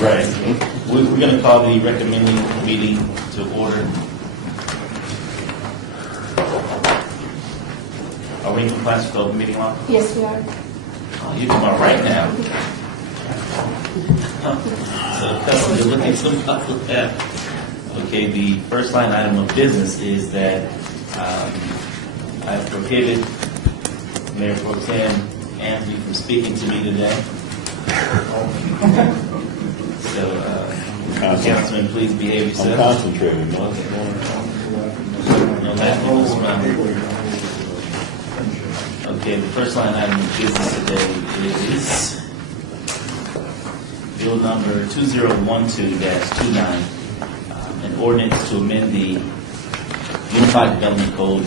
Right. We're going to call the recommending meeting to order. Are we in compliance with the open meeting law? Yes, we are. Oh, you're talking about right now. So you're looking something that. Okay, the first line item of business is that I prohibit Mayor Pro Tem Anthony from speaking to me today. So, Councilman, please behave I'm yourself. concentrating. No laughing this round. Okay, the first line item of business today is bill number 2012-29, an ordinance to amend the Unified Development Code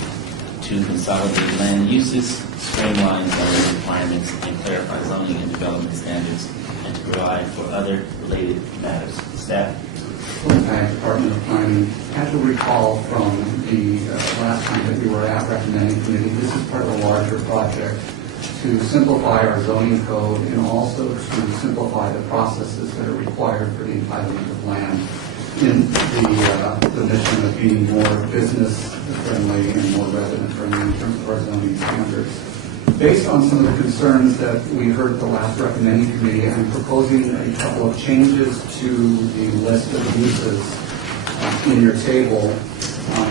to consolidate land uses, streamline zoning requirements, and clarify zoning and development standards, and to provide for other related matters. Staff? Williamsburg Department of Planning. As you'll recall from the last time that we were at recommending committee, this is part of a larger project to simplify our zoning code and also to simplify the processes that are required for the entitlement of land in the mission of being more business friendly and more resident friendly in terms of our zoning standards. Based on some of the concerns that we heard at the last recommending committee, I'm proposing a couple of changes to the list of uses in your table.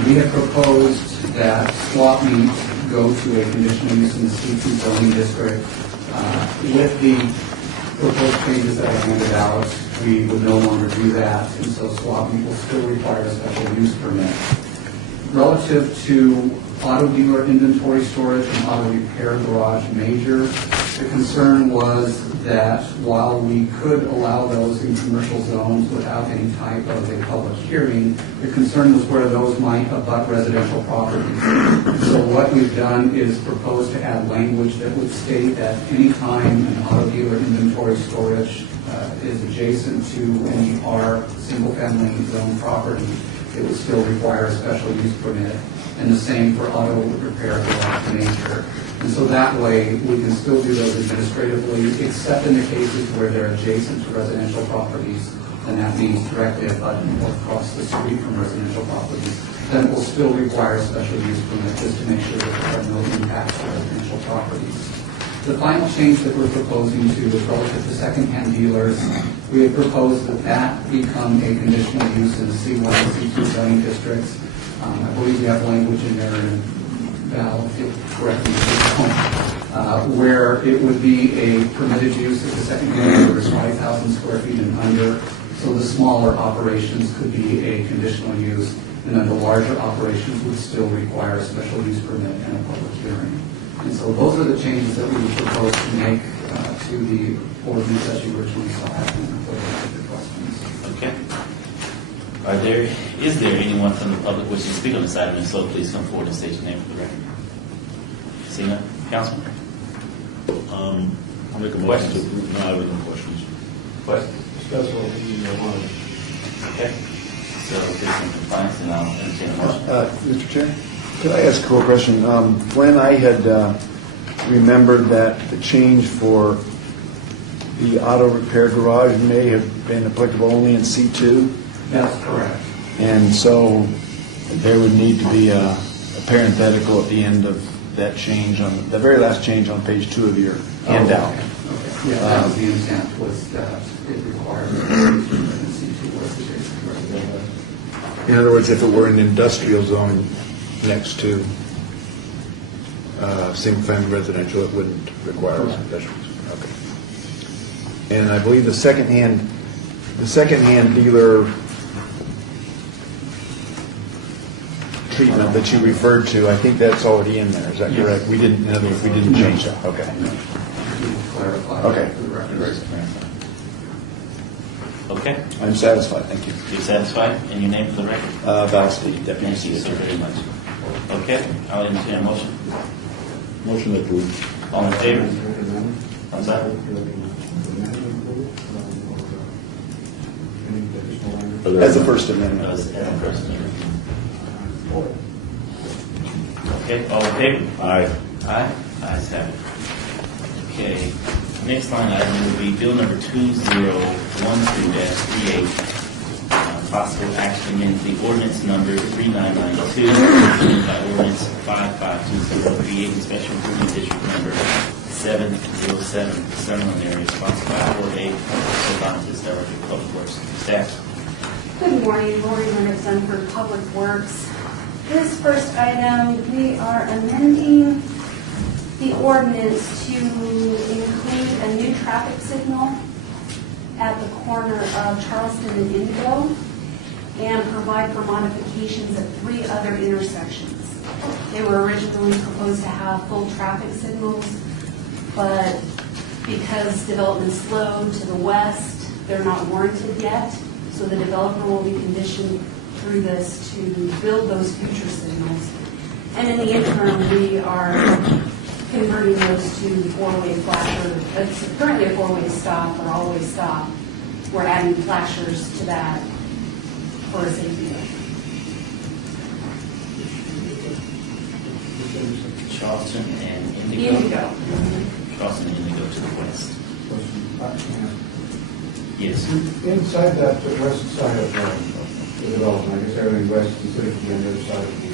We have proposed that swap meet go to a conditional use in the C2 zoning district. With the proposed changes that I handed out, we would no longer do that, and so swap meet will still require a special use permit. Relative to auto dealer inventory storage and auto repair garage major, the concern was that while we could allow those in commercial zones without any type of a public hearing, the concern was where those might abut residential properties. So what we've done is propose to add language that would state that any time an auto dealer inventory storage is adjacent to any R single-family zone property, it would still require a special use permit, and the same for auto repair garage major. And so that way, we can still do those administratively, except in the cases where they're adjacent to residential properties, and that means directly abutting or across the street from residential properties. Then it will still require a special use permit just to make sure that there are no impacts to residential properties. The final change that we're proposing to is relative to secondhand dealers. We have proposed that that become a conditional use in the C1 and C2 zoning districts. I believe we have language in there, and Val, if you'll correct me, where it would be a permitted use if the secondhand dealer is 5,000 square feet and under. So the smaller operations could be a conditional use, and then the larger operations would still require a special use permit and a public hearing. And so those are the changes that we would propose to make to the ordinance that you originally saw. And the questions. Okay. Is there anyone from the public wishing to speak on this item? And so please come forward and state your name for the record. See none? Councilman? I'll make a motion to approve. No, I have no questions. Questions? Okay. So this is in compliance, and I'll entertain a motion. Mr. Chair, could I ask a quick question? When I had remembered that the change for the auto repair garage may have been applicable only in C2, That's correct. and so there would need to be a parenthetical at the end of that change, on the very last change on page 2 of your handout. Okay. Yeah, that was the intent, was that it required C2 was the basic residential. In other words, if it were an industrial zone next to single-family residential, it wouldn't require a special use. Okay. And I believe the second-hand dealer treatment that you referred to, I think that's already in there. Is that correct? We didn't. In other words, we didn't change that. Okay. Clarify Okay. for the record. Okay. I'm satisfied. Thank you. You're satisfied? And your name for the record? Val Steve, Deputy Thank you so City very Attorney. much. Okay. I'll entertain a motion. Motion approved. All in favor? I'm sorry. As the First Amendment. Okay, all in favor? Aye. Aye? Ayes have it. Okay. Next line item will be bill number 2012-38, possible action to amend the ordinance number 3992, by ordinance 5520, creating special improvement district number 707, Summerlin area, sponsored by Ward 8, Cervantes, Director of Public Works. Staff. Good morning, Lori Leonard, Sunford Public Works. This first item, we are amending the ordinance to include a new traffic signal at the corner of Charleston and Indigo and provide for modifications at 3 other intersections. They were originally proposed to have full traffic signals, but because development slowed to the west, they're not warranted yet. So the developer will be conditioned through this to build those future signals. And in the interim, we are converting those to 4-way flasher. It's currently a 4-way stop or all-way stop. We're adding flashers to that for a safety measure. Charleston and Indigo. Indigo. Charleston and Indigo to the west. Yes. Inside that west side of the development, I guess everything west instead of the other side of the,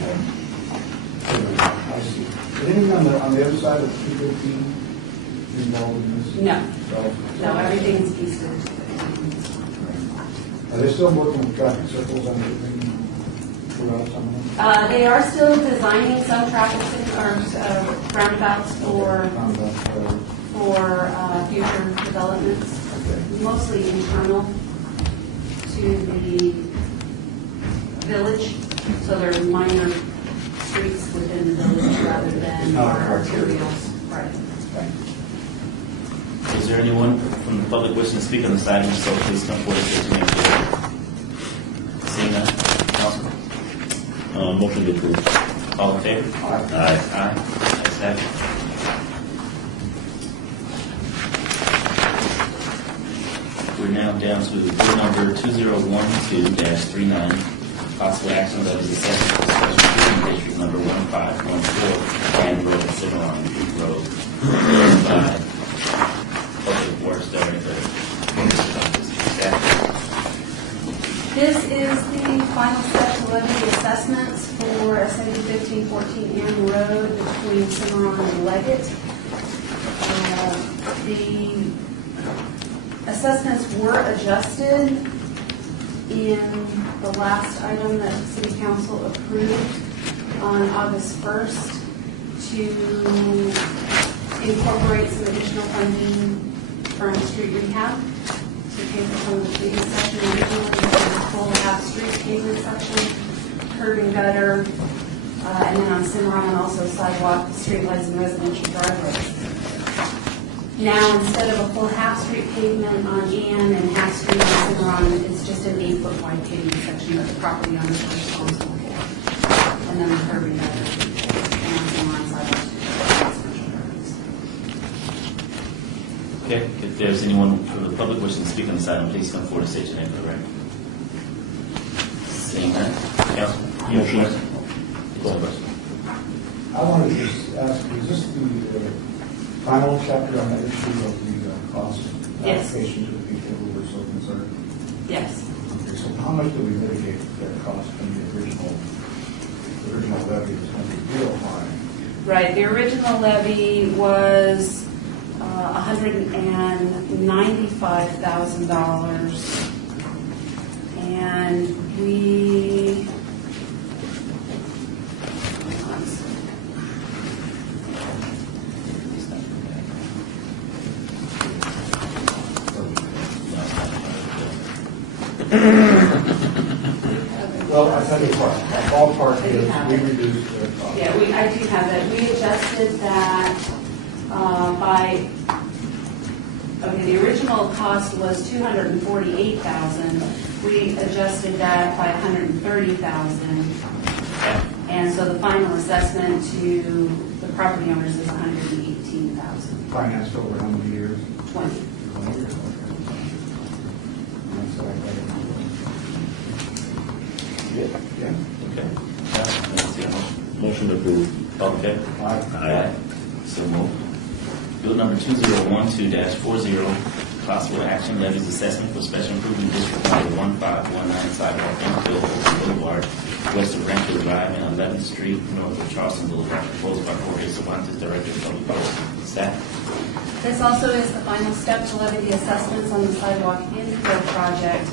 I see. Is anything on the other side of 215 involved in this? No. So, No, everything's east of. are they still working with traffic circles on everything throughout some of them? They are still designing some traffic signals or roundabouts for future developments. Mostly internal to the village, so they're minor streets within the village rather than our arterials. Right. Is there anyone from the public wishing to speak on this item? So please come forward and state your name. Seeing none, Councilman. Motion to approve. All in favor? Aye. Aye. Ayes have it. We're now down to bill number 2012-39, possible action that is assessed for special improvement district number 1514, Grand Road and Cimarron Road, by Public Works Director. This is the final step to levy the assessments for SW 1514 Aaron Road between Cimarron and Leggett. The assessments were adjusted in the last item that City Council approved on August 1st to incorporate some additional funding from street rehab to pay for some of the previous section. Originally, there was a full half-street pavement section, curb and gutter, and then on Cimarron also sidewalk, streetlights, and residential driveways. Now, instead of a full half-street pavement on Ann and half-street on Cimarron, it's just an 8-foot wide pavement section that the property owners are responsible for. And then the curb and gutter, and on Cimarron sidewalks. Okay, if there's anyone from the public wishing to speak on this item, please come forward and state your name for the record. Seeing none, Councilman. Motion. I wanted to just ask, is this the final chapter on that issue of the cost Yes. application to the people who were so concerned? Yes. Okay, so how much do we mitigate their cost from the original levy was going to be real high? Right, the original levy was $195,000, and we Well, I tell you what, a ballpark is, we reduced their cost. Yeah, I do have that. We adjusted that by, okay, the original cost was $248,000. We adjusted that by $130,000. And so the final assessment to the property owners is $118,000. Financed over how many years? 20. 20 years, okay. That's what I thought. Yeah. Okay. Motion to approve. All in favor? Aye. Aye. So moved. Bill number 2012-40, 012-40, possible action levies assessment for special improvement district number 1519 sidewalk infill Oakland Boulevard, west of Rancho Drive and 11th Street, north of Charleston Boulevard, proposed by Jorge Cervantes, Director of Public Works. Staff. This also is the final step to levy the assessments on the sidewalk infill project.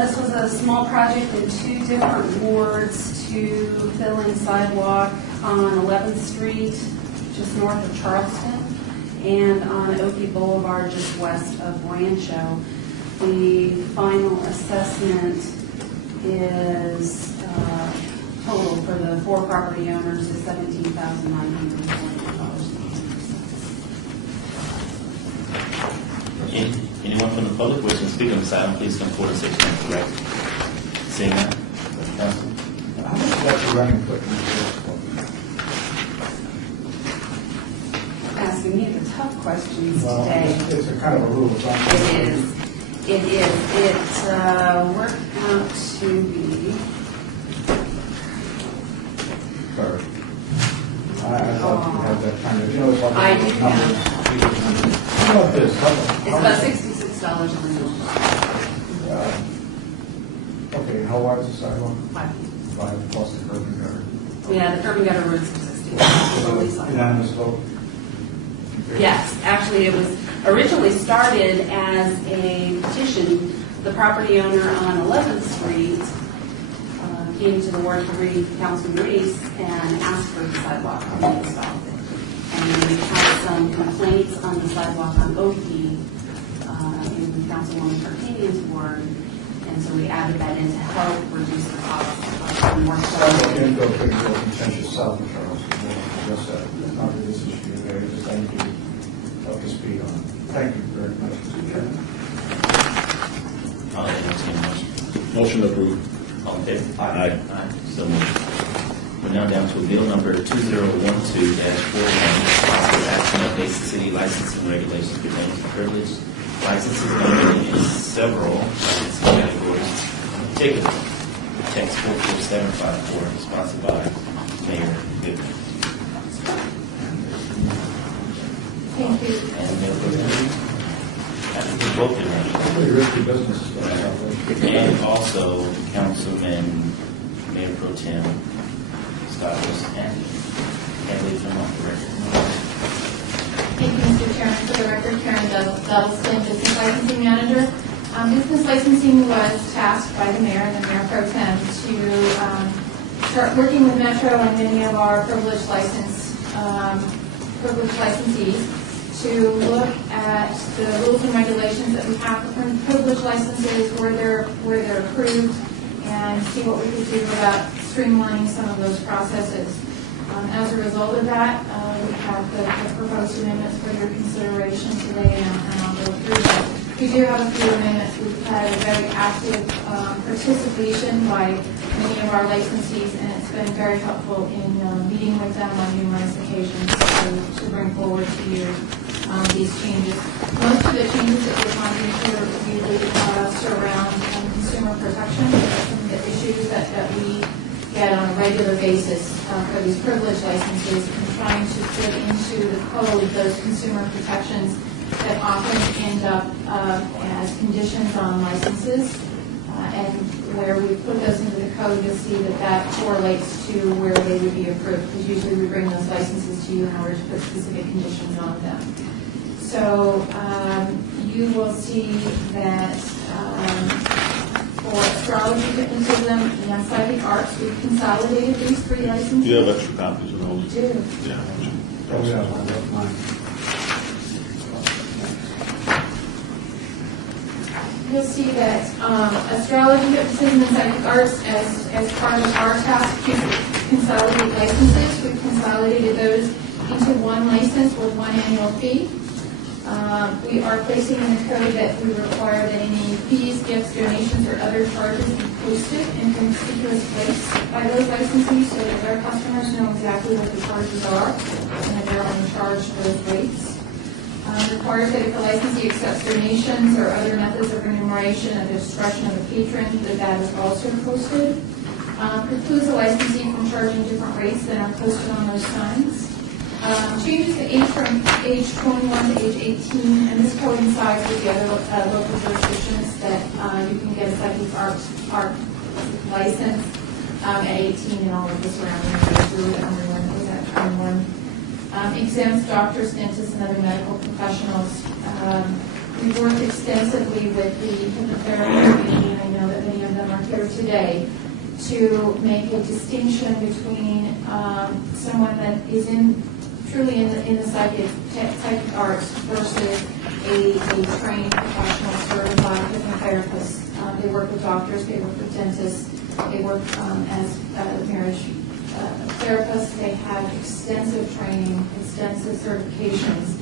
This was a small project in 2 different wards to fill in sidewalk on 11th Street, just north of Charleston, and on Oakey Boulevard, just west of Rancho. The final assessment is total for the 4 property owners is $17,920. Anyone from the public wishing to speak on this item, please come forward and say your name correct. Seeing none, Council. How much is that running equipment? Asking me the tough questions Well, today. it's a kind of a rule of thumb. It is. It worked out to be, Sorry. I thought you had that kind of, it's like. I do have. How about this? it's about $66 a renewal. Okay, how wide is the sidewalk? 5 feet. 5 plus the curb and gutter. Yeah, the curb and gutter road's existing. It's only sidewalk. Unanimous vote? Yes, actually, it was originally started as a petition. The property owner on 11th Street came to the Ward 3 Councilman Reese and asked for the sidewalk to be installed. And we had some complaints on the sidewalk on Oakey in Councilwoman Tarkanian's ward, and so we added that in to help reduce the cost of more Sidewalk sidewalk. infill could go contentious south of Charleston. Just that, not that this issue there, just I need to up to speed on. Thank you very much, Mr. Chairman. I'll entertain a motion. Motion approved. All in favor? Aye. Aye. So moved. We're now down to bill number 2012-41, possible action updates to city licensing regulations pertaining to privilege licenses limited in several licensing categories. In particular, text 44754, sponsored by Mayor Goodman. Thank you. And Mayor Goodman, after we both did Pretty risky business. and also Councilman Mayor Pro Tem Scott Wilson and leave them off the record. Thank you, Mr. Chairman. For the record, Karen Dudleston, Business Licensing Manager. Business licensing was tasked by the mayor and the mayor pro tem to start working with Metro and many of our privileged licensees to look at the rules and regulations that we have for privileged licenses, where they're approved, and see what we could do about streamlining some of those processes. As a result of that, we have the proposed amendments for your consideration today, and I'll go through them. We do have a few amendments. We've had a very active participation by many of our licensees, and it's been very helpful in meeting with them on numerous occasions to bring forward to you these changes. Most of the changes that we're finding here really surround consumer protection. Some of the issues that we get on a regular basis for these privilege licenses, and trying to fit into the code those consumer protections that often end up as conditions on licenses. And where we put those into the code, you'll see that that correlates to where they would be approved, because usually we bring those licenses to you in order to put specific conditions on them. So you will see that for astrology, hypnotism, and psychic arts, we've consolidated these 3 licenses. Do you have extra copies of those? We do. Yeah. Oh, yeah, that's mine. You'll see that astrology, hypnotism, and psychic arts, as part of our task to consolidate licenses, we've consolidated those into 1 license with 1 annual fee. We are placing in the code that we require that any fees, gifts, donations, or other charges be posted in conspicuous place by those licensees so that their customers know exactly what the charges are and that they're only charged those rates. Requires that if the licensee accepts donations or other methods of remuneration at the discretion of the patron, that is also posted. Precludes the licensee from charging different rates than are posted on those signs. Changes the age from age 21 to age 18, and this coincides with the other local jurisdictions that you can get a psychic art license at 18 in all of the surrounding areas. We were the only one who was at 21. Exempts doctors, dentists, and other medical professionals. We've worked extensively with the hypnotherapy community, and I know that many of them are here today, to make a distinction between someone that is truly in the psychic arts versus a trained professional certified hypnotherapist. They work with doctors, they work with dentists, they work as marriage therapists. They have extensive training, extensive certifications,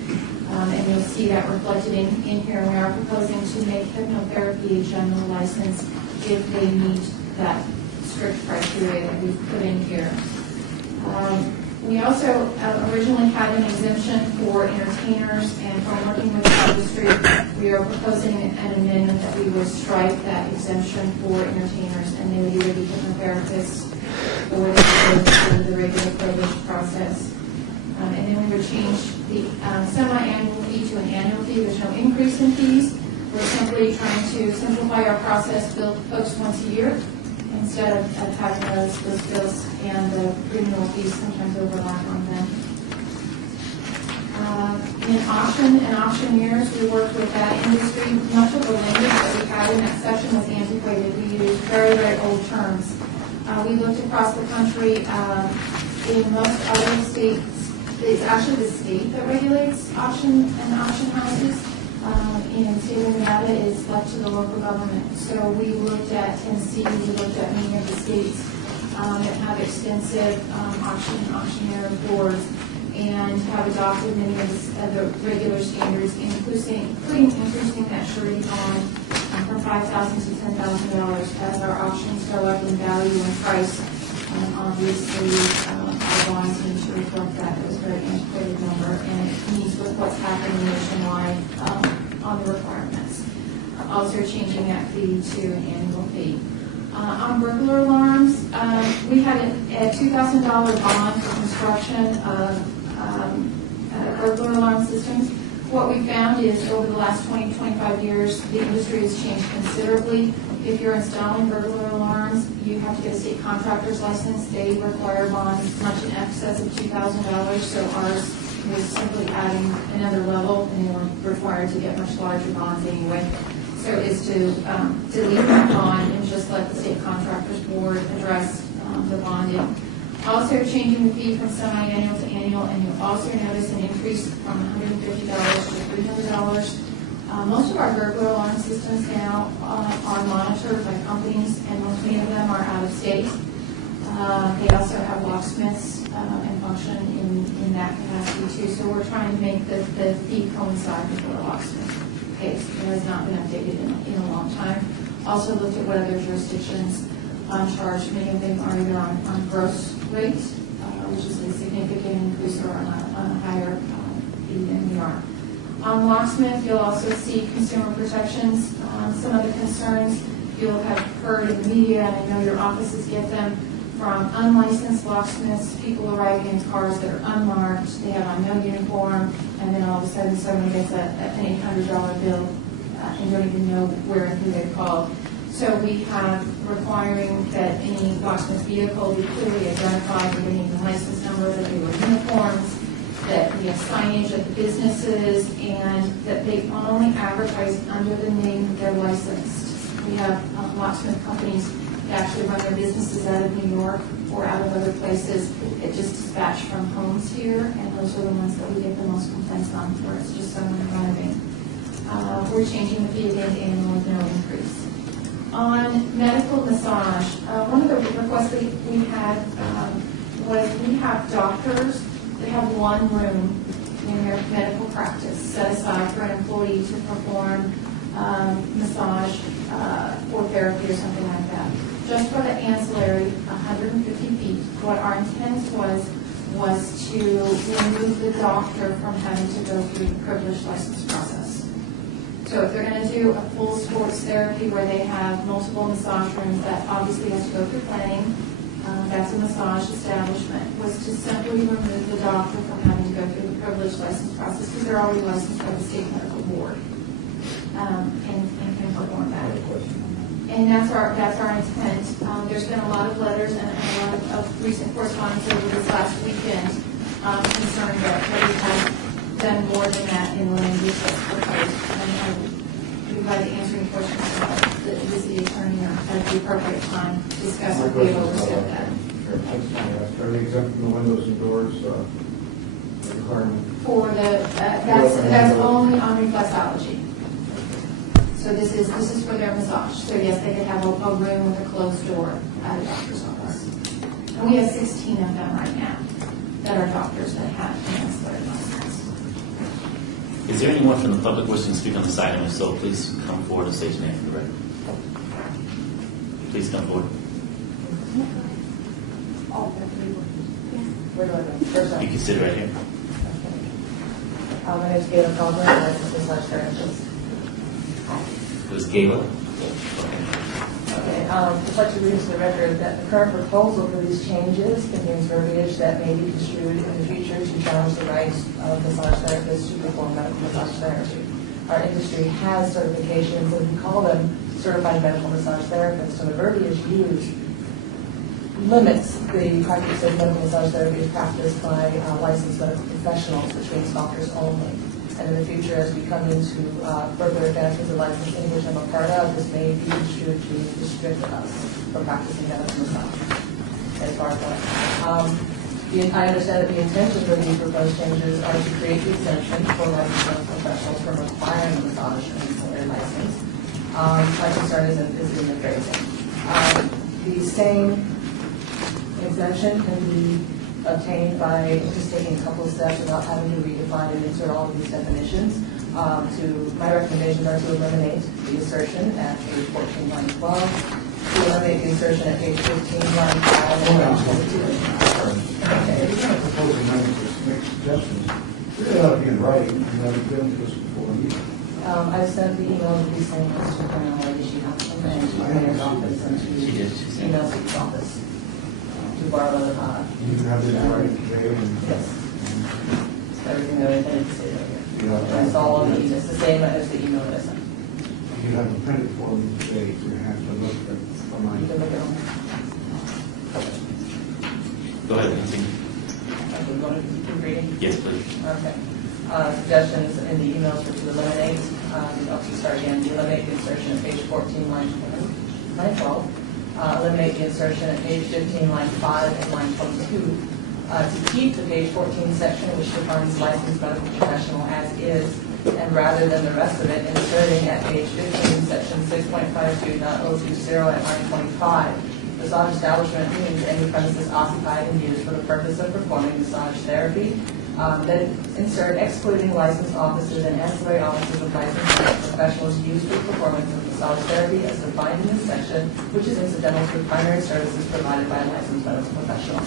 and you'll see that reflected in here. We are proposing to make hypnotherapy a general license if they meet that strict criteria that we've put in here. We also originally had an exemption for entertainers, and from working with the industry, we are proposing an amendment that we would strike that exemption for entertainers, and they would either be hypnotherapists or they would go through the regular privilege process. And then we would change the semi-annual fee to an annual fee. There's no increase in fees. We're simply trying to simplify our process, bill folks once a year, instead of having those bills and the renewal fees sometimes overlap on them. In auction and auctioneers, we worked with that industry. Much of the language that we had in that section was antiquated. We used very, very old terms. We looked across the country. In most other states, it's actually the state that regulates auction and auction houses. In the state of Nevada is left to the local government. So we looked at Tennessee, we looked at many of the states that have extensive auction and auctioneer boards and have adopted many of the regular standards, including increasing that surety bond from $5,000 to $10,000 as our auctions go up in value and price. Obviously, our bonds need to reflect that. It was a very antiquated number, and it meets with what's happening nationwide on the requirements. Also changing that fee to an annual fee. On burglar alarms, we had a $2,000 bond for construction of burglar alarm systems. What we found is over the last 20, 25 years, the industry has changed considerably. If you're installing burglar alarms, you have to get a state contractor's license. They require bonds much in excess of $2,000, so ours was simply adding another level, and they were required to get much larger bonds anyway. So is to delete that bond and just let the state contractors board address the bonding. Also changing the fee from semi-annual to annual, and you'll also notice an increase from $150 to $300. Most of our burglar alarm systems now are monitored by companies, and many of them are out of state. They also have locksmiths and function in that capacity too. So we're trying to make the fee coincide with what a locksmith pays. It has not been updated in a long time. Also looked at what other jurisdictions charge. Many of them are either on gross rates, which is a significant increase, or on a higher fee than we are. On locksmith, you'll also see consumer protections. Some of the concerns you'll have heard in the media, and I know your offices get them, from unlicensed locksmiths, people arriving in cars that are unmarked, they have on no uniform, and then all of a sudden someone gets an $800 bill and don't even know where and who they've called. So we have requiring that any locksmith vehicle be clearly identified with any license number, that they were uniforms, that we have signage at the businesses, and that they only advertise under the name that they're licensed. We have locksmith companies that actually run their businesses out of New York or out of other places that just dispatch from homes here, and those are the ones that we get the most complaints on, where it's just someone arriving. We're changing the fee again to annual with no increase. On medical massage, one of the requests that we had was we have doctors that have one room in their medical practice set aside for an employee to perform massage or therapy or something like that. Just for the ancillary, 150 feet. What our intent was to remove the doctor from having to go through the privileged license process. So if they're going to do a full sports therapy where they have multiple massage rooms, that obviously has to go through planning, that's a massage establishment, was to simply remove the doctor from having to go through the privilege license process, because they're already licensed by the state medical board, and can perform that. And that's our intent. There's been a lot of letters and a lot of recent correspondence over this last weekend concerning that we have done more than that in the land use that's proposed. And we'd like to answer any questions about the city attorney at the appropriate time, discuss if we have overstepped that. Are they exempt from the windows and doors requirement? For the, that's only on reflexology. So this is for their massage. So yes, they could have a room with a closed door at a doctor's office. And we have 16 of them right now that are doctors that have an ancillary license. Is there anyone from the public wishing to speak on this item? If so, please come forward and state your name for the record. Please come forward. Where do I go? First You can sit right here. My name is Gayla Coughlin, I'm a licensed massage therapist. It was Gayla. Okay, just like to read into the record that the current proposal for these changes contains verbiage that may be construed in the future to challenge the rights of massage therapists to perform medical massage therapy. Our industry has certifications, and we call them certified medical massage therapists, so the verbiage used limits the practice of medical massage therapy is practiced by licensed medical professionals, which means doctors only. And in the future, as we come into further advances of licensing, which I'm a part of, this may be construed to restrict us from practicing medical massage as far as that. I understand that the intention for these proposed changes are to create the exemption for licensed medical professionals from requiring a massage and ancillary license. My concern is in the phrasing. The same exemption can be obtained by just taking a couple of steps without having to redefine and insert all of these definitions. My recommendations are to eliminate the assertion at page 14, line 12, to eliminate the assertion at page 15, line 5, and line 22. Okay, if you're going to propose amendments, make suggestions, they ought to be in writing, and that we've been to this before the meeting. I sent the email to these things to Colonel Lady, she has them, and to the mayor's office, and to email Steve's office. To borrow the, You can have this in writing today, and yes, everything that I intended to say right you here. know, That's all on the email, it's the same as the email that I sent. you have a printed form today, so you have to look at the You line. can look at them. Go ahead, continue. Okay, you want to keep reading? Yes, please. Okay. Suggestions in the emails were to eliminate, start again, eliminate the insertion at page 14, line 12. Eliminate the insertion at page 15, line 5, and line 22. To keep the page 14 section, which defines licensed medical professional as is, and rather than the rest of it, inserting at page 15, section 6.52.020 at line 25. Massage establishment means any premises occupied and used for the purpose of performing massage therapy. Then insert excluding licensed offices and ancillary offices of licensed professionals used for the performance of massage therapy as defined in this section, which is incidental to the primary services provided by a licensed medical professional.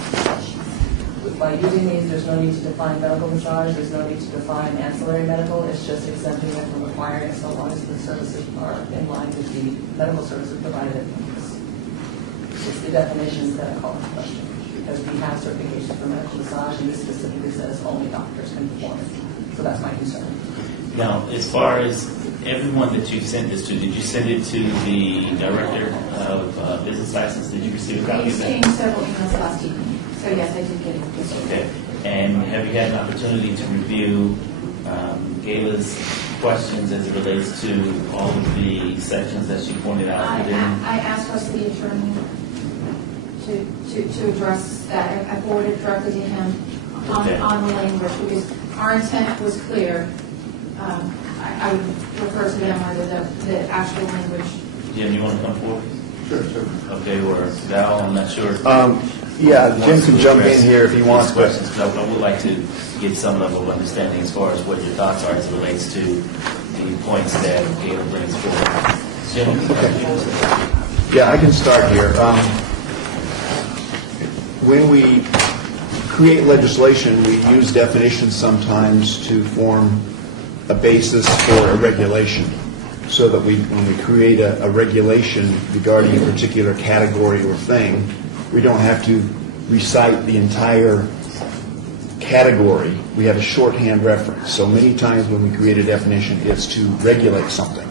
By using these, there's no need to define medical massage, there's no need to define ancillary medical, it's just exempting them from requiring it so long as the services are in line with the medical services provided at campus. It's the definitions that I call into question, because we have certifications for medical massage, and this specifically says only doctors can perform it. So that's my concern. Now, as far as everyone that you sent this to, did you send it to the director of business license? Did you receive a copy We of that? exchanged several emails last evening, so yes, I did get it. Okay. And have you had an opportunity to review Gayla's questions as it relates to all of the sections that she pointed out? I asked our city attorney to address that. I forwarded directly to him on the language, because our intent was clear. I would refer to them whether the actual language. Jim, you want to come forward? Sure, sure. Okay, or Val, I'm not sure. Yeah, Jim can jump in here if he wants, These but questions, but I would like to get some level of understanding as far as what your thoughts are as it relates to the points that Gayla brings forward. Jim? yeah, I can start here. When we create legislation, we use definitions sometimes to form a basis for a regulation, so that when we create a regulation regarding a particular category or thing, We don't have to recite the entire category. We have a shorthand reference. So many times when we create a definition, it's to regulate something.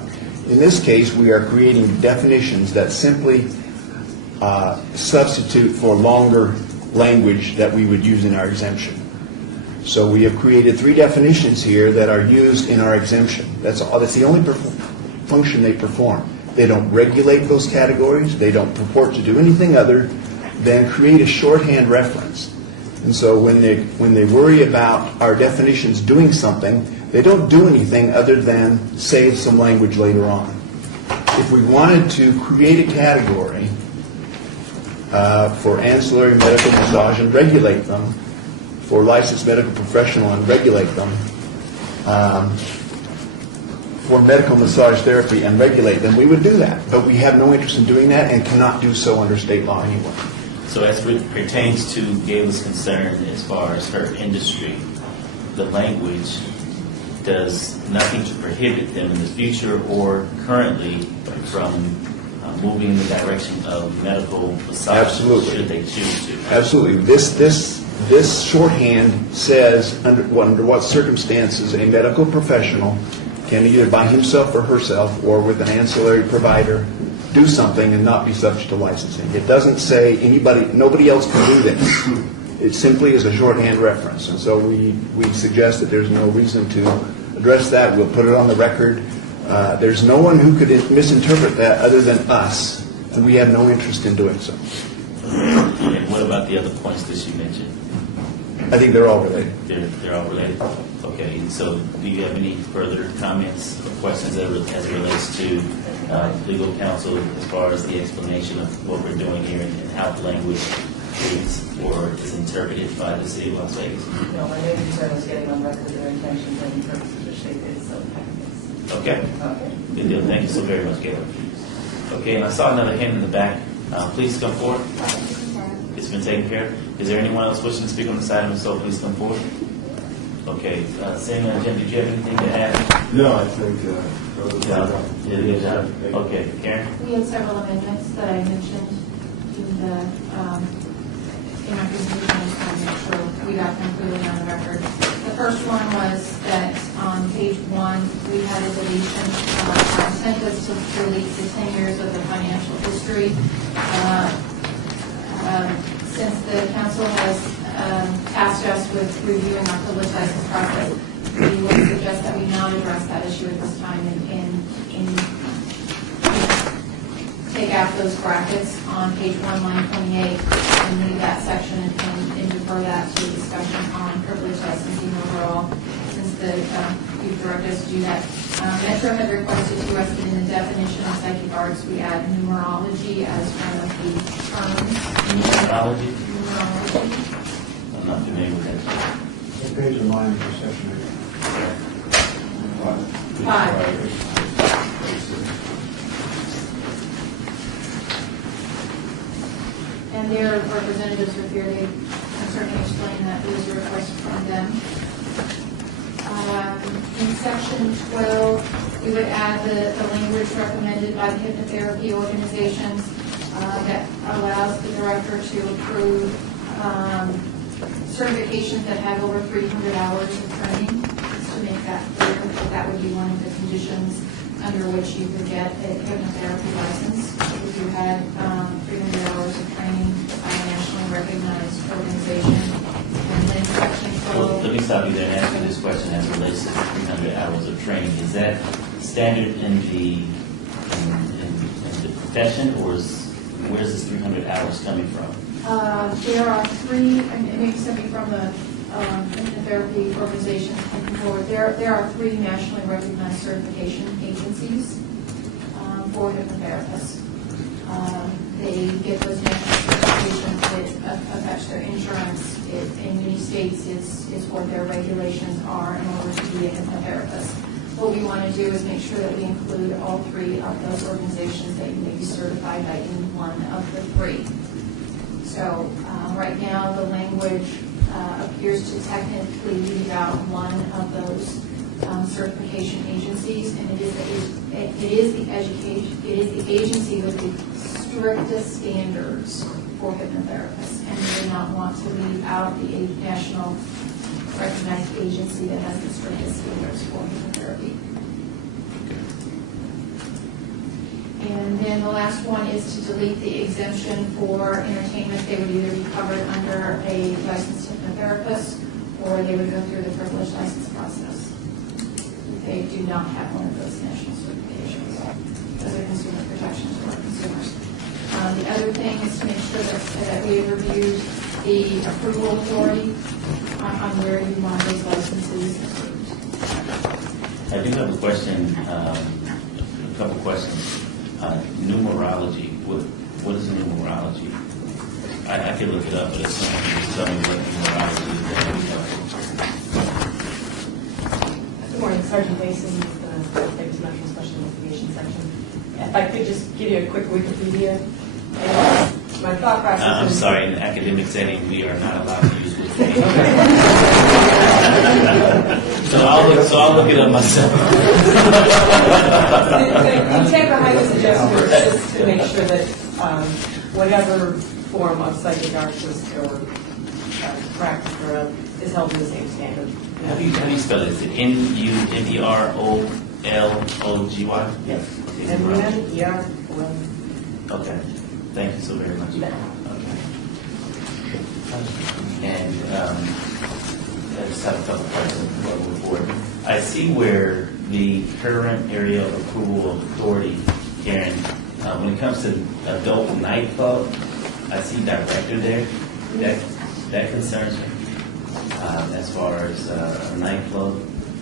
In this case, we are creating definitions that simply substitute for longer language that we would use in our exemption. So we have created 3 definitions here that are used in our exemption. That's all. That's the only function they perform. They don't regulate those categories. They don't purport to do anything other than create a shorthand reference. And so when they worry about our definitions doing something, they don't do anything other than save some language later on. If we wanted to create a category for ancillary medical massage and regulate them, for licensed medical professional and regulate them, for medical massage therapy and regulate them, we would do that. But we have no interest in doing that and cannot do so under state law anyway. So as it pertains to Gayla's concern as far as her industry, the language does nothing to prohibit them in the future or currently from moving in the direction of medical massage. Absolutely. Should they choose to. Absolutely. This shorthand says under what circumstances a medical professional can either by himself or herself or with an ancillary provider do something and not be subject to licensing. It doesn't say nobody else can do this. It simply is a shorthand reference. And so we suggest that there's no reason to address that. We'll put it on the record. There's no one who could misinterpret that other than us, and we have no interest in doing so. And what about the other points that you mentioned? I think they're all related. They're all related? Okay, so do you have any further comments or questions as it relates to legal counsel as far as the explanation of what we're doing here and how the language reads or is interpreted by the city of Las Vegas? No, my main concern is getting on record their intentions and purposes which they did, so. Okay. Okay. Good deal. Thank you so very much, Gayla. Okay, and I saw another hand in the back. Please come forward. It's been taken care of. Is there anyone else wishing to speak on this item? If so, please come forward. Okay, Samuel and Jim, did you have anything to add? No, I think, You did a good job. Okay, Karen? We had several amendments that I mentioned in the, in my presentation. I just want to make sure we got them clearly on the record. The first one was that on page 1, we had a deletion. Our intent was to delete the 10 years of the financial history. Since the council has tasked us with reviewing our public license process, we would suggest that we not address that issue at this time and take out those brackets on page 1, line 28, and leave that section and defer that to discussion on privilege licensing overall, since you've directed us to do that. Metro had requested to us that in the definition of psychic arts, we add numerology as one of the terms. Numerology? Numerology. I'm not familiar with that. What page of mine is section 5. And their representatives are here, they can certainly explain that, it was a request from them. In section 12, we would add the language recommended by the hypnotherapy organizations that allows the director to approve certifications that have over 300 hours of training, just to make that clear, that would be one of the conditions under which you could get a hypnotherapy license. If you had 300 hours of training by a nationally recognized organization. And then section 12. Well, let me stop you there and ask you this question as it relates to 300 hours of training. Is that standard in the profession, or where's this 300 hours coming from? There are 3, and maybe somebody from the hypnotherapy organization coming forward. There are 3 nationally recognized certification agencies for hypnotherapists. They get those national certifications. It affects their insurance. In many states, it's what their regulations are in order to be a hypnotherapist. What we want to do is make sure that we include all 3 of those organizations that you may be certified by any one of the 3. So right now, the language appears to technically leave out one of those certification agencies, and it is the agency with the strictest standards for hypnotherapists, and we do not want to leave out the national recognized agency that has the strictest standards for hypnotherapy. And then the last one is to delete the exemption for entertainment. They would either be covered under a licensed hypnotherapist, or they would go through the privileged license process. They do not have one of those national certifications. Those are consumer protections for consumers. The other thing is to make sure that we reviewed the approval authority on where you want those licenses approved. I do have a question, a couple questions. Numerology, what is numerology? I can look it up, but it's not going to tell me what numerology is. Good morning, Sergeant Mason, the Davis National Special Investigation Section. If I could just give you a quick Wikipedia. And my thought process I'm is... sorry, in an academic setting, we are not allowed to use Wikipedia. So I'll look it up myself. The intent behind this adjustment is just to make sure that whatever form of psychic arts or practice thereof is held to the same standard. How do you spell it? Is it Numerology? Yes. Is it right? N-U-N-E-R-O-L. Okay. Thank you so very much. Yeah. Okay. And I just have a couple questions before we move forward. I see where the current area of approval of authority, Karen, when it comes to adult nightclub, I see director there. That concerns me as far as a nightclub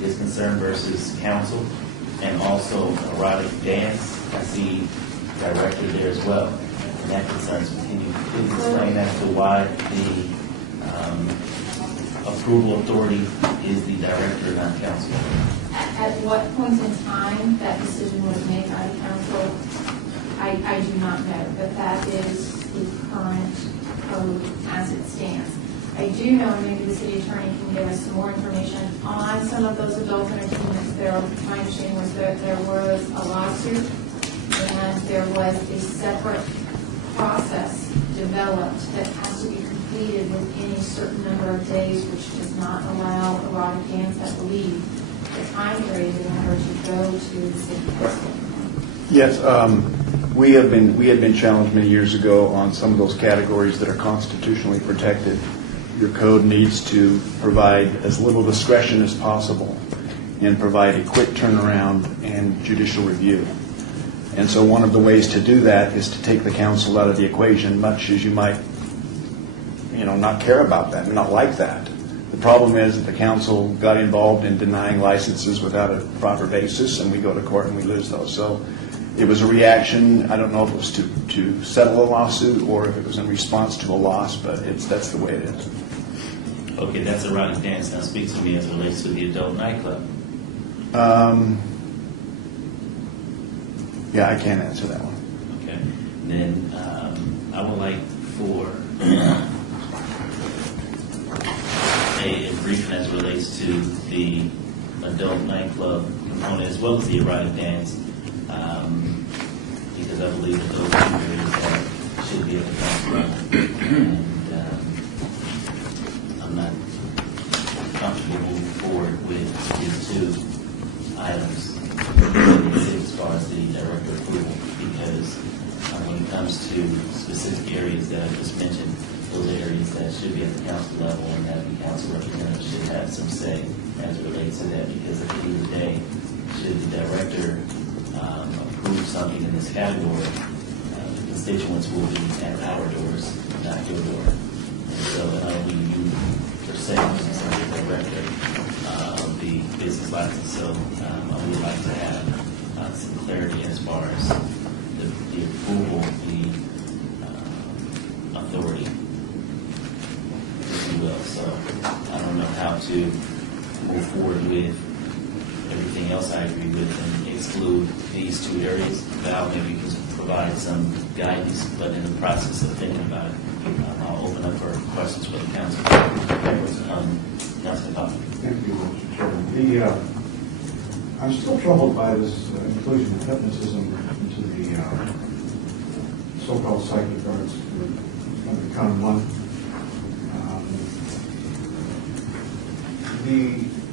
is concerned versus council, and also erotic dance. I see director there as well, and that concerns me. Can you please explain as to why the approval authority is the director, not council? At what point in time that decision was made by the council, I do not know, but that is the current code as it stands. I do know, and maybe the city attorney can give us some more information on some of those adult entertainments. My understanding was that there was a lawsuit and there was a separate process developed that has to be completed within a certain number of days, which does not allow erotic dance, I believe, the time period in order to go to the city council. Yes, we had been challenged many years ago on some of those categories that are constitutionally protected. Your code needs to provide as little discretion as possible and provide a quick turnaround and judicial review. And so one of the ways to do that is to take the council out of the equation, much as you might, not care about that and not like that. The problem is that the council got involved in denying licenses without a proper basis, and we go to court and we lose those. So it was a reaction. I don't know if it was to settle a lawsuit or if it was in response to a loss, but that's the way it is. Okay, that's erotic dance. Now speak to me as it relates to the adult nightclub. Yeah, I can't answer that one. Okay. Then I would like for a briefing as it relates to the adult nightclub component as well as the erotic dance, because I believe that those two areas should be at the council level. And I'm not comfortable moving forward with these two items as far as the director approval, because when it comes to specific areas that I just mentioned, those are areas that should be at the council level, and that the council representative should have some say as it relates to that, because at the end of the day, should the director approve something in this category, the constituents will be at our doors, not your door. And so not only you per se, but also the director of the business license. So I would like to have some clarity as far as the approval, the authority, if you will. So I don't know how to move forward with everything else I agree with and exclude these two areas. Val, maybe you can provide some guidance, but in the process of thinking about it, I'll open up for questions for the council. Councilman Coffey. Thank you, Mr. Chairman. I'm still troubled by this inclusion of hypnotism into the so-called psychic arts were going to become one. The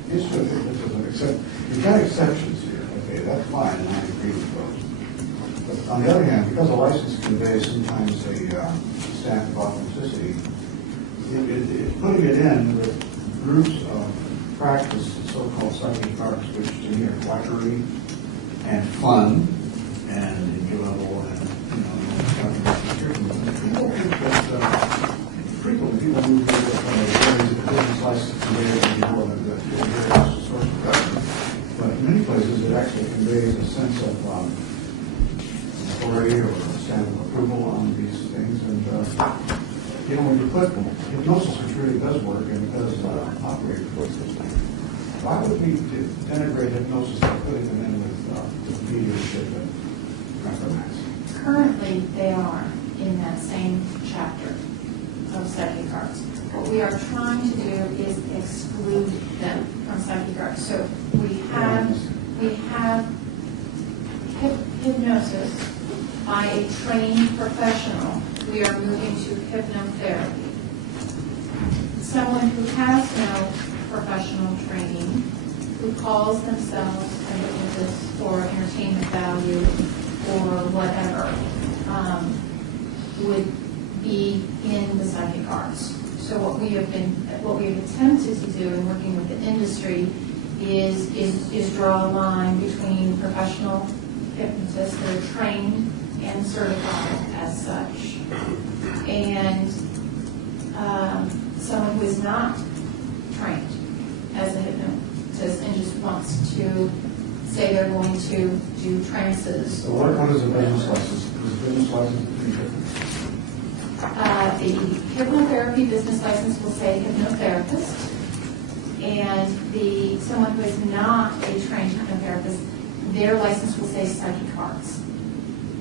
issue of hypnotism, except you've got exceptions here, okay, that's fine, and I agree with those. But on the other hand, because a license conveys sometimes a stamp of authenticity, putting it in with groups of practice, so-called psychic arts, which to me are flattery and fun and enjoyable and, people think that frequently people move here from a business license conveys to be more than the source of revenue. But in many places, it actually conveys a sense of authority or a stamp of approval on these things. And, when you put hypnosis, which really does work and it does operate, why would we denigrate hypnosis by putting them in with mediumship and compromise? Currently, they are in that same chapter of psychic arts. What we are trying to do is exclude them from psychic arts. So we have hypnosis by a trained professional. We are moving to hypnotherapy. Someone who has no professional training, who calls themselves a hypnotist for entertainment value or whatever, would be in the psychic arts. So what we have attempted to do in working with the industry is draw a line between professional hypnotists that are trained and certified as such, and someone who is not trained as a hypnotist and just wants to say they're going to do trances. So what is a business license? Is a business license pretty different? The hypnotherapy business license will say hypnotherapist, and someone who is not a trained hypnotherapist, their license will say psychic arts.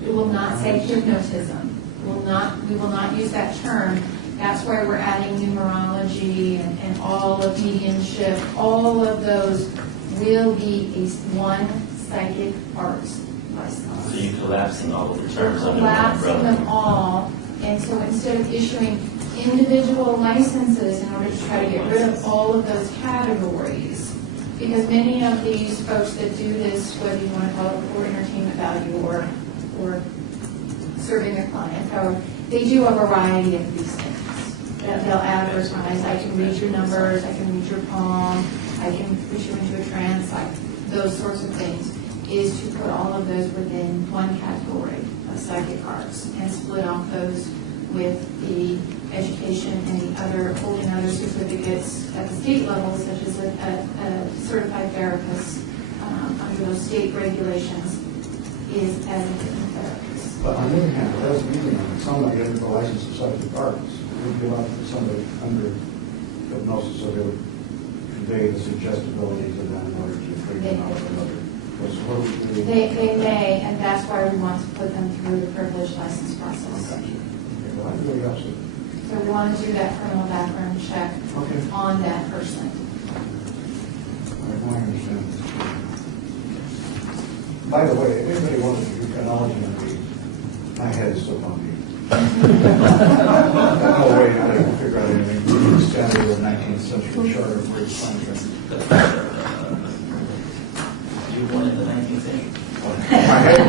It will not say hypnotism. We will not use that term. That's where we're adding numerology and all of mediumship. All of those will be one psychic arts license. So you're collapsing all of the terms We're under one collapsing umbrella. them all, and so instead of issuing individual licenses in order to try to get rid of all of those categories, because many of these folks that do this, whether you want to call it for entertainment value or serving their clients, however, they do a variety of these things. They'll advertise, I can read your numbers, I can read your palm, I can put you into a trance, those sorts of things, is to put all of those within one category of psychic arts and split off those with the education and the other, holding other certificates at the state level, such as a certified therapist under those state regulations is as a hypnotherapist. But on the other hand, it doesn't mean that someone getting the license of psychic arts would be allowed to put somebody under hypnosis, so they would convey the suggestibility to them in order to bring them out of another. They may, and that's why we want to put them through the privileged license process. Okay, well, I really got you. So we want to do that criminal background check Okay. on that person. I understand. By the way, if anybody wanted to do chronology on me, my head is so bumpy. No way I can figure out anything. Standard of the 19th century charter of British country. You were born in the 19th century. My head was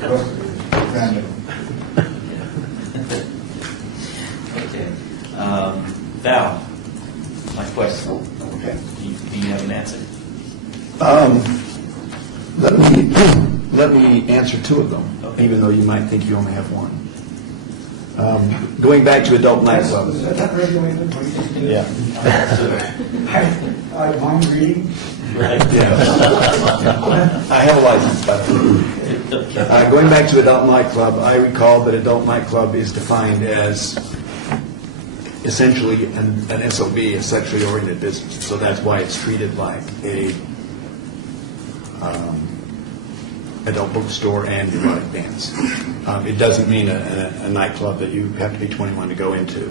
busted. Random. Okay. Val, my question. Okay. Do you have an answer? Let me answer two of them, Okay. even though you might think you only have one. Going back to adult nightclubs. Is that regulated? What do you think it is? Yeah. I mind reading. Right. I have a license, by the way. Going back to adult nightclub, I recall that adult nightclub is defined as essentially an SOB, a sexually oriented business. So that's why it's treated like a adult bookstore and erotic bands. It doesn't mean a nightclub that you have to be 21 to go into,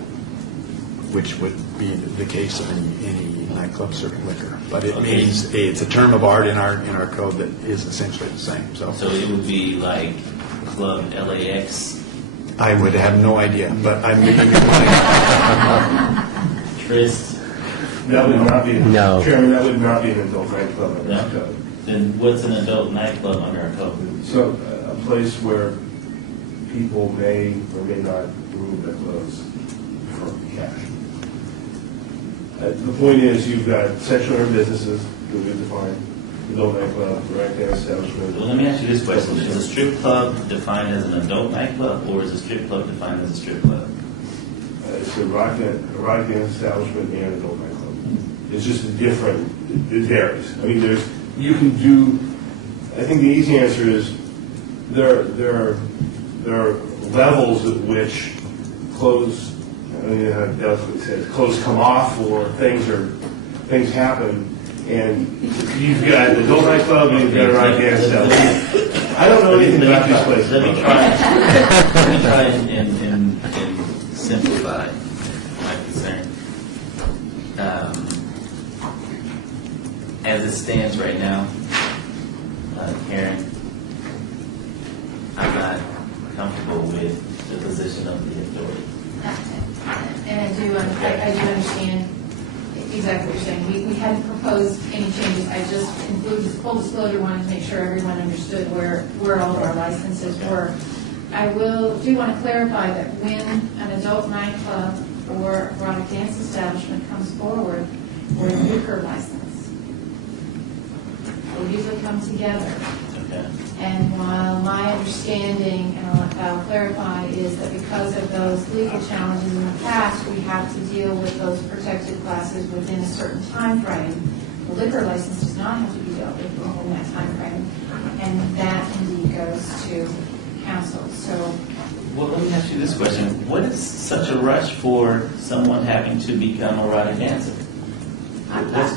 which would be the case of any nightclub serving liquor. But it means it's a term of art in our code that is essentially the same. So So it would be like Club LAX, I would have no idea, but I'm reading your mind. Tryst. That would not be, No. Chairman, that would not be an adult nightclub under No? our code. Then what's an adult nightclub under our code? So a place where people may or may not remove their clothes for cash. The point is, you've got sexual or businesses that we define, adult nightclub, right there, establishment. Well, let me ask you this question. Is a strip club defined as an adult nightclub, or is a strip club defined as a strip club? It's a rock dance establishment and adult nightclub. It's just a different, it varies. I mean, you can do, I think the easy answer is, there are levels at which clothes, I mean, that's what it says, clothes come off or things happen, and you've got an adult nightclub and you've got a rock dance establishment. I don't know anything about these places. Let me try and simplify my concern. As it stands right now, Karen, I'm not comfortable with the position of the authority. And I do understand exactly what you're saying. We hadn't proposed any changes. I just included full disclosure, wanted to make sure everyone understood where all of our licenses were. I do want to clarify that when an adult nightclub or erotic dance establishment comes forward with a liquor license, they usually come together. Okay. And while my understanding, and I'll clarify, is that because of those legal challenges in the past, we have to deal with those protected classes within a certain time frame. The liquor license does not have to be dealt with within that time frame, and that indeed goes to council. So, Well, let me ask you this question. What is such a rush for someone having to become a erotic dancer?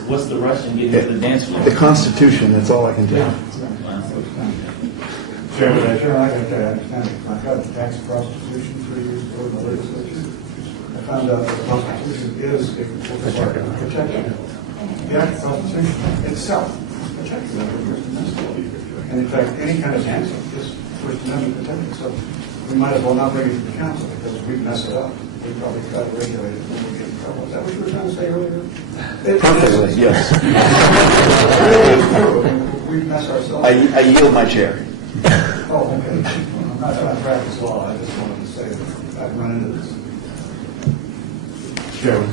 What's the rush in getting to the dance floor? The Constitution, that's all I can tell you. Chairman, I got to understand it. I got the tax prostitution 3 years ago in the legislature. I found out that the Constitution is a protection. The act of Constitution itself protects them. And in fact, any kind of dancing is First Amendment protected. So we might as well not bring it to the council because if we mess it up, we probably try to regulate it when we get in trouble. Is that what you were trying to say earlier? Perfectly, yes. We mess ourselves. I yield my chair. Oh, okay. I'm not trying to practice law. I just wanted to say that I've run into this. Chairman,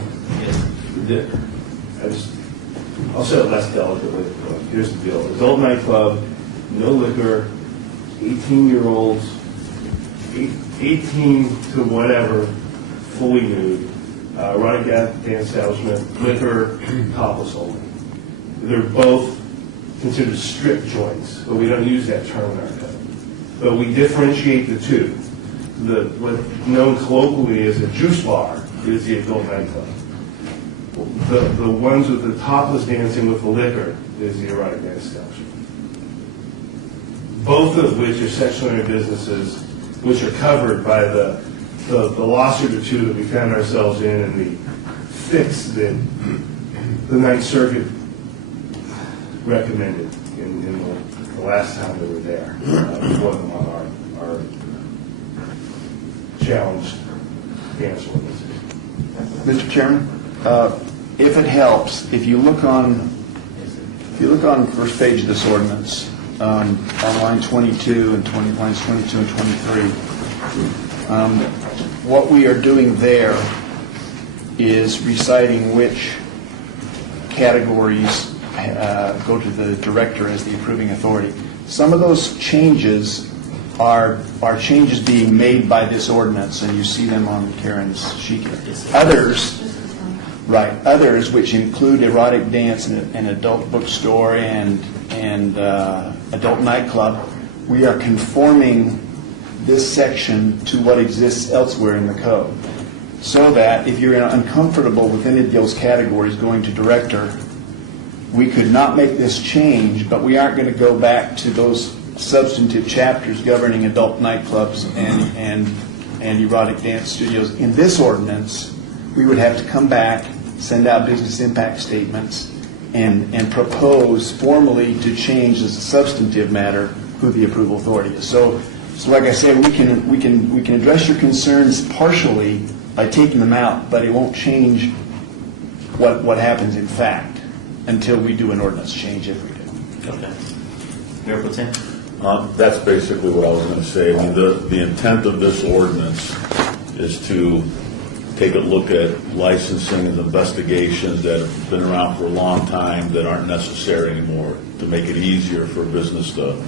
I'll say it less delicately. Here's the deal. Adult nightclub, no liquor, 18-year-olds, 18 to whatever, fully nude, erotic dance establishment, liquor, topless only. They're both considered strip joints, but we don't use that term in our code. But we differentiate the two. What's known colloquially as a juice bar is the adult nightclub. The ones with the topless dancing with the liquor is the erotic dance establishment. Both of which are sexual businesses, which are covered by the lawsuit or two that we found ourselves in and the fix that the Ninth Circuit recommended in the last time we were there, before them on our challenged dance ordinances. Mr. Chairman, if it helps, if you look on first page of this ordinance, on line 22 and lines 22 and 23, what we are doing there is reciting which categories go to the director as the approving authority. Some of those changes are changes being made by this ordinance, and you see them on Karen's sheet here. Others which include erotic dance and adult bookstore and adult nightclub, we are conforming this section to what exists elsewhere in the code, so that if you're uncomfortable with any of those categories going to director, we could not make this change, but we aren't going to go back to those substantive chapters governing adult nightclubs and erotic dance studios. In this ordinance, we would have to come back, send out business impact statements, and propose formally to change as a substantive matter who the approval authority is. So So like I said, we can address your concerns partially by taking them out, but it won't change what happens in fact until we do an ordinance change, if we do. Okay. Mayor Pro Tem? That's basically what I was going to say. I mean, the intent of this ordinance is to take a look at licensing and investigations that have been around for a long time that aren't necessary anymore, to make it easier for a business to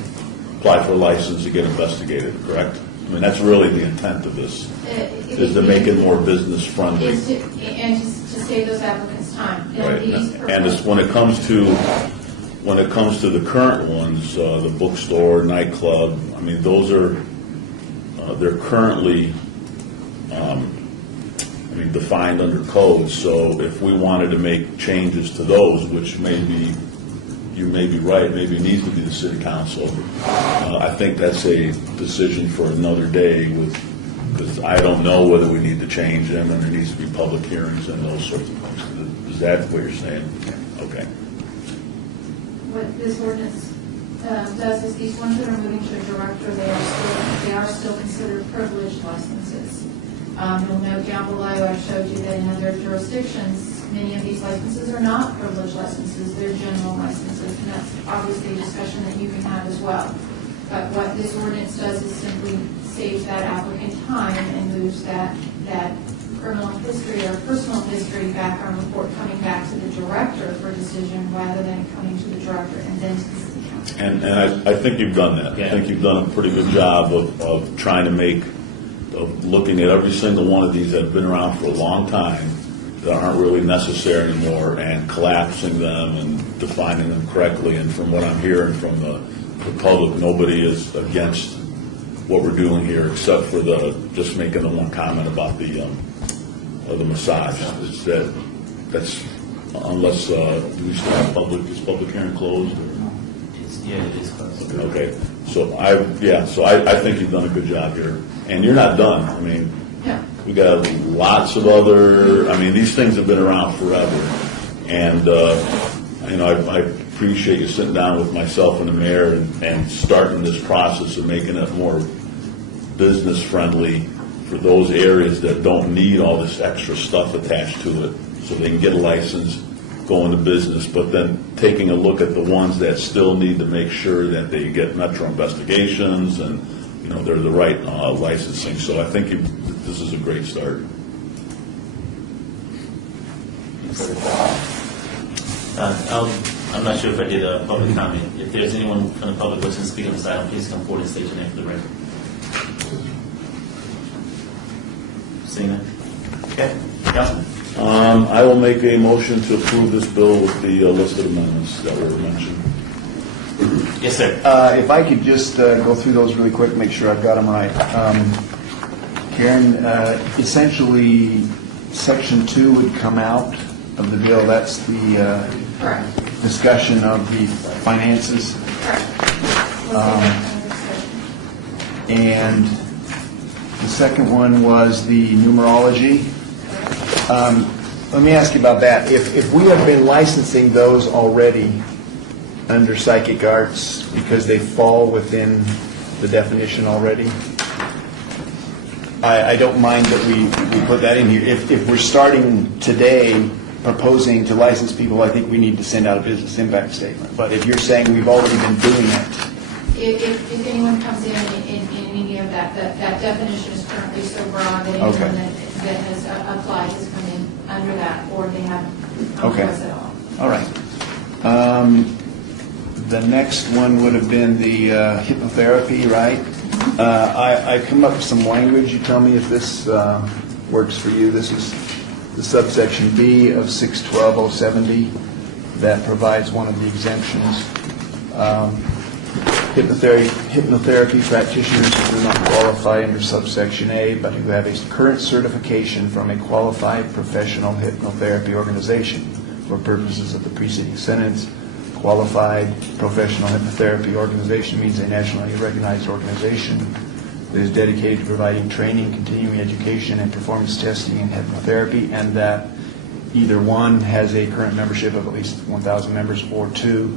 apply for a license to get investigated, correct? I mean, that's really the intent of this, is to make it more business friendly. And to save those applicants time. Right. these And it's, when it comes to the current ones, the bookstore, nightclub, I mean, those are, they're currently, defined under code. So if we wanted to make changes to those, which maybe, you may be right, maybe it needs to be the city council. I think that's a decision for another day, because I don't know whether we need to change them, and there needs to be public hearings and those sorts of things. Is that what you're saying? Okay. What this ordinance does is these ones that are moving to a director, they are still considered privileged licenses. You'll note down below, I showed you that in other jurisdictions, many of these licenses are not privileged licenses, they're general licenses, and that's obviously a discussion that you can have as well. But what this ordinance does is simply saves that applicant time and moves that criminal history or personal history background report coming back to the director for decision rather than coming to the director and then to the city council. And I think you've done that. Yeah. I think you've done a pretty good job of trying to make, of looking at every single one of these that have been around for a long time that aren't really necessary anymore, and collapsing them and defining them correctly. And from what I'm hearing from the public, nobody is against what we're doing here, except for just making the one comment about the massage. It's that's unless we still have is public hearing closed? Yeah, it is close. Okay, so I think you've done a good job here, and you're not done. I mean, Yeah. we got lots of other. I mean, these things have been around forever, and I appreciate you sitting down with myself and the mayor and starting this process of making it more business friendly for those areas that don't need all this extra stuff attached to it, so they can get a license, go into business, but then taking a look at the ones that still need to make sure that they get metro investigations and, they're the right licensing. So I think this is a great start. I'm not sure if I did a public comment. If there's anyone from the public wishing to speak on this item, please come forward and state your name for the record. Seeing none? Okay, Councilman. I will make a motion to approve this bill with the listed amendments that were mentioned. Yes, sir. If I could just go through those really quick, make sure I've got them right. Karen, essentially, Section 2 would come out of the bill. That's the Correct. discussion of the finances. Correct. We'll take that under discussion. And the second one was the numerology. Let me ask you about that. If we have been licensing those already under psychic arts because they fall within the definition already, I don't mind that we put that in here. If we're starting today proposing to license people, I think we need to send out a business impact statement. But if you're saying we've already been doing it, If anyone comes in any of that definition is currently so broad that anyone Okay. that has applied has come in under that, or they haven't come Okay. to us at all. all right. The next one would have been the hypnotherapy, right? I come up with some language. You tell me if this works for you. This is the subsection B of 612-070 that provides one of the exemptions. Hypnotherapy practitioners who do not qualify under subsection A, but who have a current certification from a qualified professional hypnotherapy organization for purposes of the preceding sentence. Qualified professional hypnotherapy organization means a nationally recognized organization that is dedicated to providing training, continuing education, and performance testing in hypnotherapy, and that either one has a current membership of at least 1,000 members, or two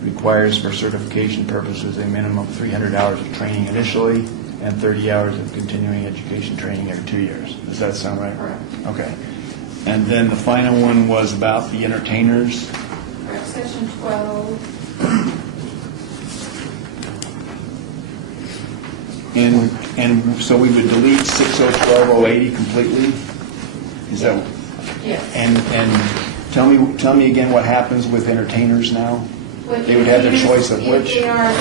requires for certification purposes a minimum of 300 hours of training initially, and 30 hours of continuing education training every 2 years. Does that sound right? Correct. Okay. And then the final one was about the entertainers. Correct, section 12. And so we would delete 6012-080 completely? Is that, Yes. and tell me again what happens with entertainers now? They would have their choice of which? If they are a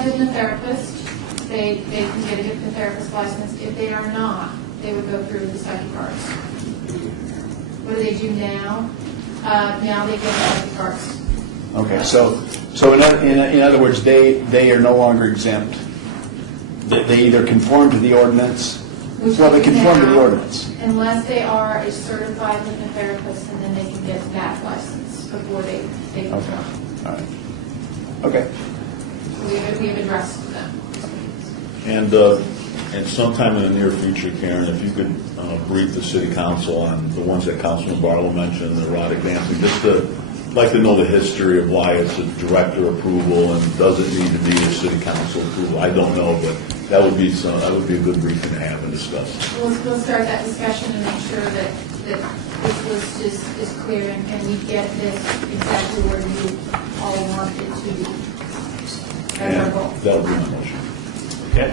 hypnotherapist, they can get a hypnotherapist license. If they are not, they would go through the psychic arts. What do they do now? Now they go to psychic arts. Okay, so in other words, they are no longer exempt. They either conform to the ordinance, well, they conform to the ordinance. Unless they are a certified hypnotherapist, and then they can get that license before they Okay, conform. all right. Okay. We've addressed them. And sometime in the near future, Karen, if you could brief the city council on the ones that Councilman Barlow mentioned, the erotic dancing, just to like to know the history of why it's a director approval and does it need to be a city council approval. I don't know, but that would be a good briefing to have and discuss. We'll start that discussion and make sure that this list is clear and we get this exactly where you all want it to be. That's our goal. That would be my motion. Okay.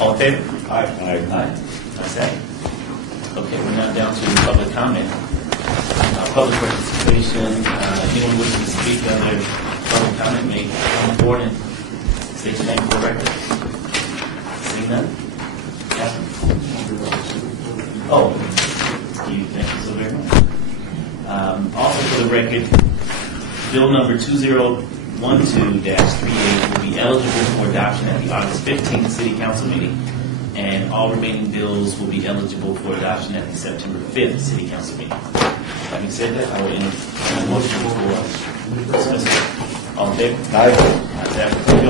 All in favor? Aye. Aye. That's it. Okay, we're now down to public comment. Public participation, anyone wishing to speak on their public comment may come forward and state your name for the record. Seeing none? Catherine? Oh, Steve, thank you so very much. Also for the record, bill number 2012-38 will be eligible for adoption at the August 15th City Council meeting, and all remaining bills will be eligible for adoption at the September 5th City Council meeting. Having said that, I will entertain a motion for discussion. All in favor? Aye. Ayes have it.